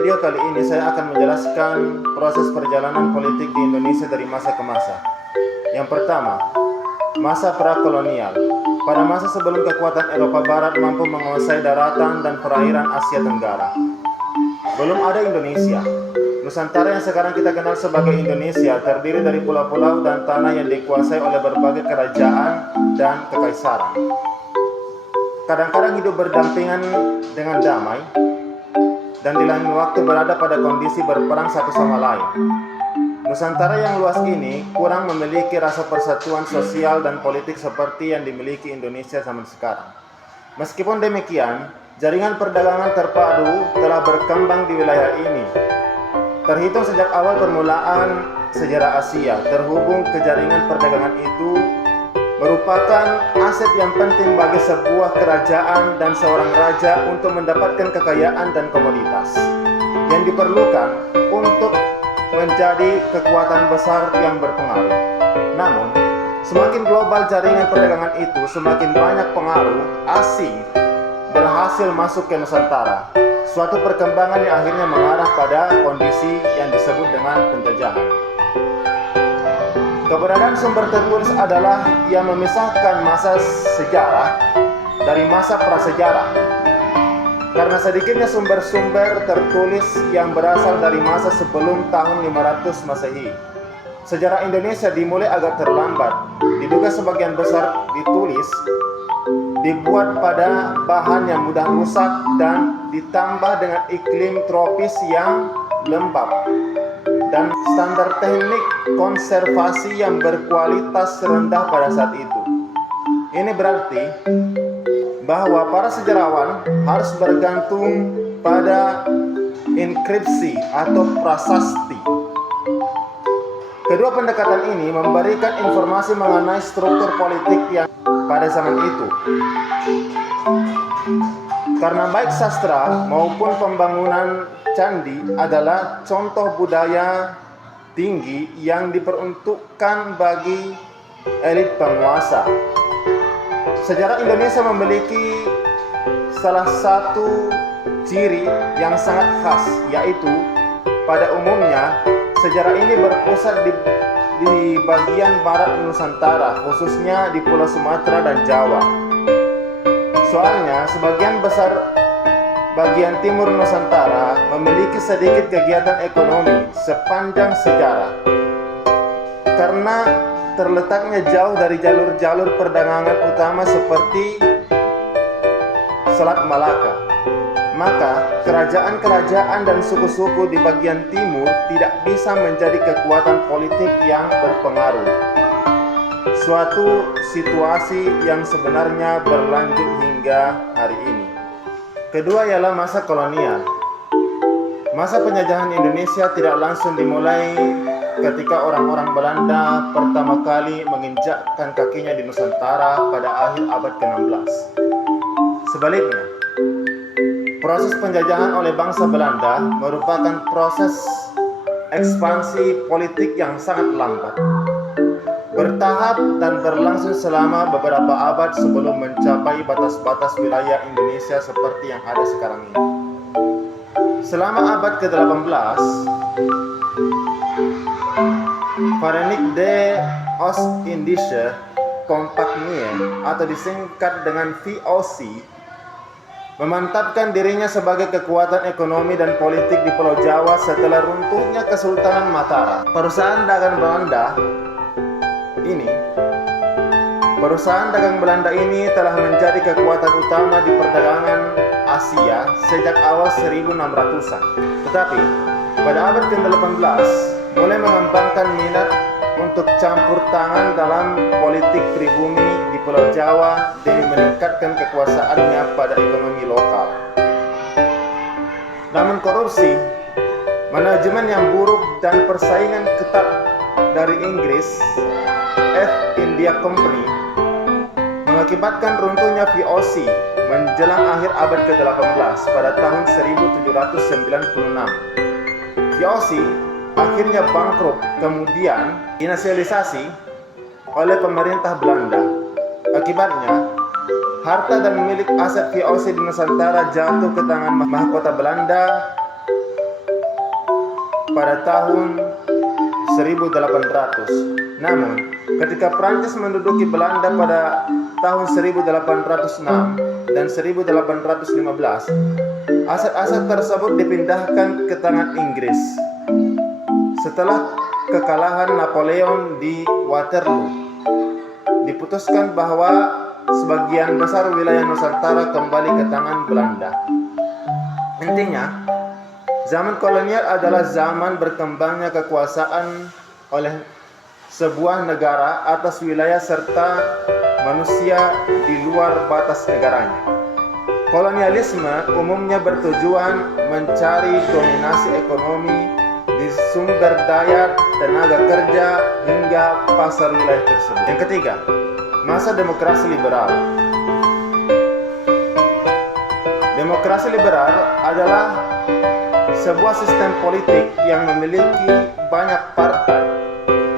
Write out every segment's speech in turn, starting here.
video kali ini saya akan menjelaskan proses perjalanan politik di Indonesia dari masa ke masa. Yang pertama, masa prakolonial. Pada masa sebelum kekuatan Eropa Barat mampu menguasai daratan dan perairan Asia Tenggara, belum ada Indonesia. Nusantara yang sekarang kita kenal sebagai Indonesia terdiri dari pulau-pulau dan tanah yang dikuasai oleh berbagai kerajaan dan kekaisaran. Kadang-kadang hidup berdampingan dengan damai, dan di lain waktu berada pada kondisi berperang satu sama lain. Nusantara yang luas ini kurang memiliki rasa persatuan sosial dan politik seperti yang dimiliki Indonesia zaman sekarang. Meskipun demikian, jaringan perdagangan terpadu telah berkembang di wilayah ini. Terhitung sejak awal permulaan sejarah Asia, terhubung ke jaringan perdagangan itu merupakan aset yang penting bagi sebuah kerajaan dan seorang raja untuk mendapatkan kekayaan dan komoditas yang diperlukan untuk menjadi kekuatan besar yang berpengaruh. Namun, semakin global jaringan perdagangan itu, semakin banyak pengaruh asing berhasil masuk ke Nusantara. Suatu perkembangan yang akhirnya mengarah pada kondisi yang disebut dengan penjajahan. Keberadaan sumber tertulis adalah yang memisahkan masa sejarah dari masa prasejarah. Karena sedikitnya sumber-sumber tertulis yang berasal dari masa sebelum tahun 500 Masehi. Sejarah Indonesia dimulai agak terlambat. Diduga sebagian besar dibuat pada bahan yang mudah rusak dan ditambah dengan iklim tropis yang lembab dan standar teknik konservasi yang berkualitas rendah pada saat itu. Ini berarti bahwa para sejarawan harus bergantung pada inskripsi atau prasasti. Kedua pendekatan ini memberikan informasi mengenai struktur politik yang pada zaman itu. Karena baik sastra maupun pembangunan candi adalah contoh budaya tinggi yang diperuntukkan bagi elit penguasa. Sejarah Indonesia memiliki salah satu ciri yang sangat khas, yaitu pada umumnya sejarah ini berpusat di bagian barat Nusantara, khususnya di Pulau Sumatera dan Jawa. Soalnya sebagian besar bagian timur Nusantara memiliki sedikit kegiatan ekonomi sepanjang sejarah. Karena terletaknya jauh dari jalur-jalur perdagangan utama seperti Selat Malaka, maka kerajaan-kerajaan dan suku-suku di bagian timur tidak bisa menjadi kekuatan politik yang berpengaruh. Suatu situasi yang sebenarnya berlanjut hingga hari ini. Kedua ialah masa kolonial. Masa penjajahan Indonesia tidak langsung dimulai ketika orang-orang Belanda pertama kali menginjakkan kakinya di Nusantara pada akhir abad ke-16. Sebaliknya, proses penjajahan oleh bangsa Belanda merupakan proses ekspansi politik yang sangat lambat, bertahap dan berlangsung selama beberapa abad sebelum mencapai batas-batas wilayah Indonesia seperti yang ada sekarang ini. Selama abad ke-18, Verenigde de Oost-Indische Compagnie atau disingkat dengan VOC memantapkan dirinya sebagai kekuatan ekonomi dan politik di Pulau Jawa setelah runtuhnya Kesultanan Mataram. Perusahaan dagang Belanda ini telah menjadi kekuatan utama di perdagangan Asia sejak awal 1600-an. Tetapi pada abad ke-18 mulai mengembangkan minat untuk campur tangan dalam politik pribumi di Pulau Jawa demi meningkatkan kekuasaannya pada ekonomi lokal. Namun korupsi, manajemen yang buruk dan persaingan ketat dari Inggris East India Company mengakibatkan runtuhnya VOC menjelang akhir abad ke-18 pada tahun 1796. VOC akhirnya bangkrut, kemudian dinasionalisasi oleh pemerintah Belanda. Akibatnya, harta dan milik aset VOC di Nusantara jatuh ke tangan mahkota Belanda pada tahun 1800. Namun, ketika Prancis menduduki Belanda pada tahun 1806 dan 1815, aset-aset tersebut dipindahkan ke tangan Inggris. Setelah kekalahan Napoleon di Waterloo, diputuskan bahwa sebagian besar wilayah Nusantara kembali ke tangan Belanda. Intinya, zaman kolonial adalah zaman berkembangnya kekuasaan oleh sebuah negara atas wilayah serta manusia di luar batas negaranya. Kolonialisme umumnya bertujuan mencari dominasi ekonomi di sumber daya, tenaga kerja, hingga pasar wilayah tersebut. Yang ketiga, masa demokrasi liberal. Demokrasi liberal adalah sebuah sistem politik yang memiliki banyak partai,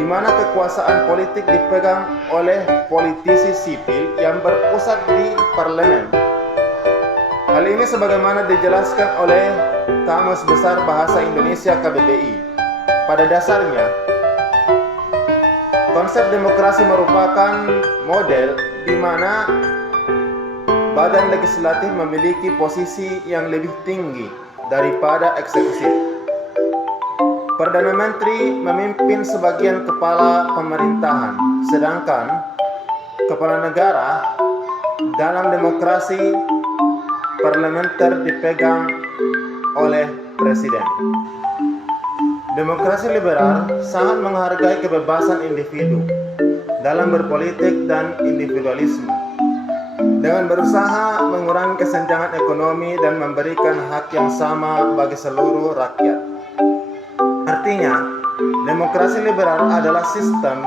di mana kekuasaan politik dipegang oleh politisi sipil yang berpusat di parlemen. Hal ini sebagaimana dijelaskan oleh Kamus Besar Bahasa Indonesia KBBI. Pada dasarnya, konsep demokrasi merupakan model di mana badan legislatif memiliki posisi yang lebih tinggi daripada eksekutif. Perdana Menteri memimpin sebagian kepala pemerintahan, sedangkan kepala negara dalam demokrasi parlementer dipegang oleh presiden. Demokrasi liberal sangat menghargai kebebasan individu dalam berpolitik dan individualisme, dengan berusaha mengurangi kesenjangan ekonomi dan memberikan hak yang sama bagi seluruh rakyat. Artinya, demokrasi liberal adalah sistem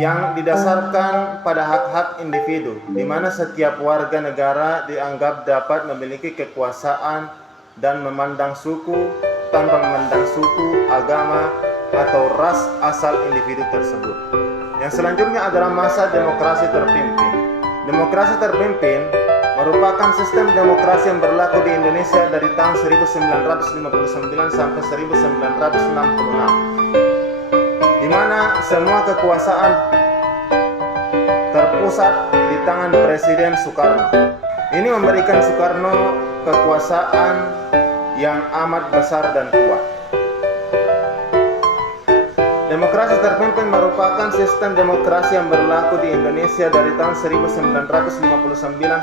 yang didasarkan pada hak-hak individu, di mana setiap warga negara dianggap dapat memiliki kekuasaan dan memandang suku tanpa memandang suku, agama, atau ras asal individu tersebut. Yang selanjutnya adalah masa demokrasi terpimpin. Demokrasi terpimpin merupakan sistem demokrasi yang berlaku di Indonesia dari tahun 1959 sampai 1966, di mana semua kekuasaan terpusat di tangan Presiden Soekarno. Ini memberikan Soekarno kekuasaan yang amat besar dan kuat. Demokrasi terpimpin merupakan sistem demokrasi yang berlaku di Indonesia dari tahun 1959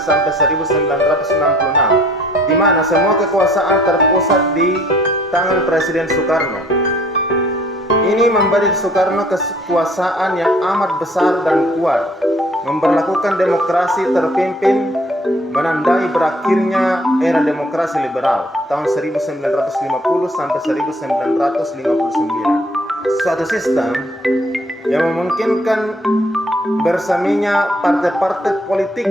sampai 1966, di mana semua kekuasaan terpusat di tangan Presiden Soekarno. Ini memberi Soekarno kekuasaan yang amat besar dan kuat. Memberlakukan demokrasi terpimpin menandai berakhirnya era demokrasi liberal tahun 1950 sampai 1959. Suatu sistem yang memungkinkan bersaminya partai-partai politik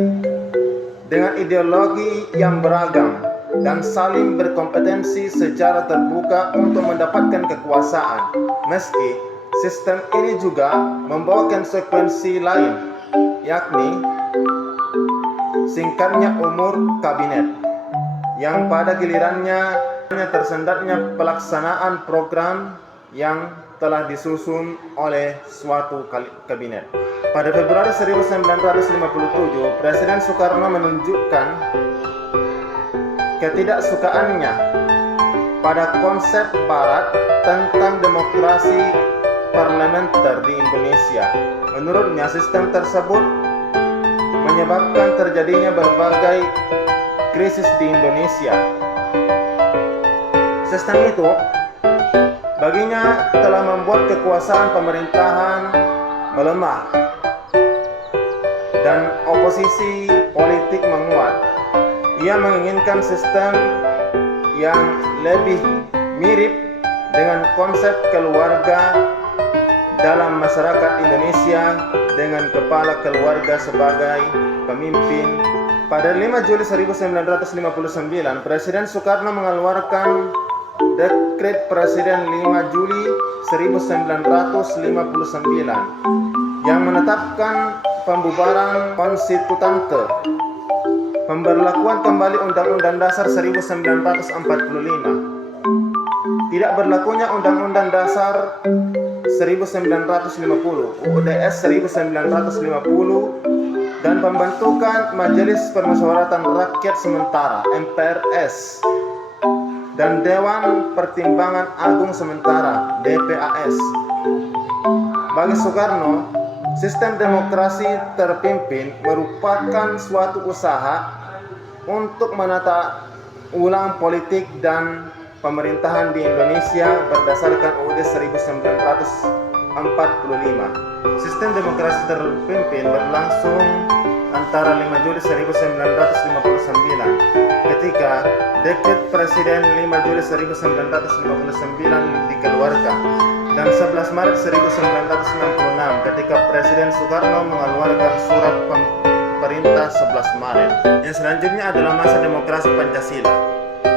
dengan ideologi yang beragam dan saling berkompetensi secara terbuka untuk mendapatkan kekuasaan. Meski sistem ini juga membawa konsekuensi lain, yakni singkatnya umur kabinet, yang pada gilirannya tersendatnya pelaksanaan program yang telah disusun oleh suatu kabinet. Pada Februari 1957, Presiden Soekarno menunjukkan ketidaksukaannya pada konsep Barat tentang demokrasi parlementer di Indonesia. Menurutnya, sistem tersebut menyebabkan terjadinya berbagai krisis di Indonesia. Sistem itu baginya telah membuat kekuasaan pemerintahan melemah dan oposisi politik menguat. Ia menginginkan sistem yang lebih mirip dengan konsep keluarga dalam masyarakat Indonesia, dengan kepala keluarga sebagai pemimpin. Pada 5 Juli 1959, Presiden Soekarno mengeluarkan Dekret Presiden 5 Juli 1959 yang menetapkan pembubaran konstituante, pemberlakuan kembali Undang-Undang Dasar 1945, tidak berlakunya Undang-Undang Dasar 1950, UUDS 1950, dan pembentukan Majelis Permusyawaratan Rakyat Sementara (MPRS) dan Dewan Pertimbangan Agung Sementara (DPAS). Bagi Soekarno, sistem demokrasi terpimpin merupakan suatu usaha untuk menata ulang politik dan pemerintahan di Indonesia berdasarkan UUD 1945. Sistem demokrasi terpimpin berlangsung antara 5 Juli 1959 ketika Dekret Presiden 5 Juli 1959 dikeluarkan, dan 11 Maret 1966 ketika Presiden Soekarno mengeluarkan Surat Perintah 11 Maret. Yang selanjutnya adalah masa demokrasi Pancasila.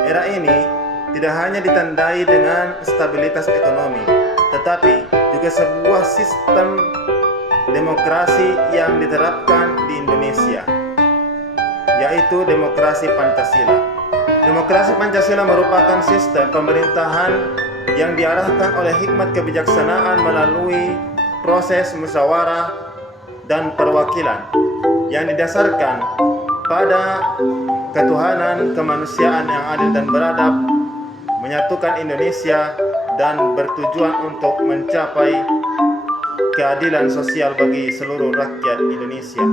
Era ini tidak hanya ditandai dengan stabilitas ekonomi, tetapi juga sebuah sistem demokrasi yang diterapkan di Indonesia, yaitu demokrasi Pancasila. Demokrasi Pancasila merupakan sistem pemerintahan yang diarahkan oleh hikmat kebijaksanaan melalui proses musyawarah dan perwakilan yang didasarkan pada ketuhanan, kemanusiaan yang adil dan beradab, menyatukan Indonesia, dan bertujuan untuk mencapai keadilan sosial bagi seluruh rakyat Indonesia.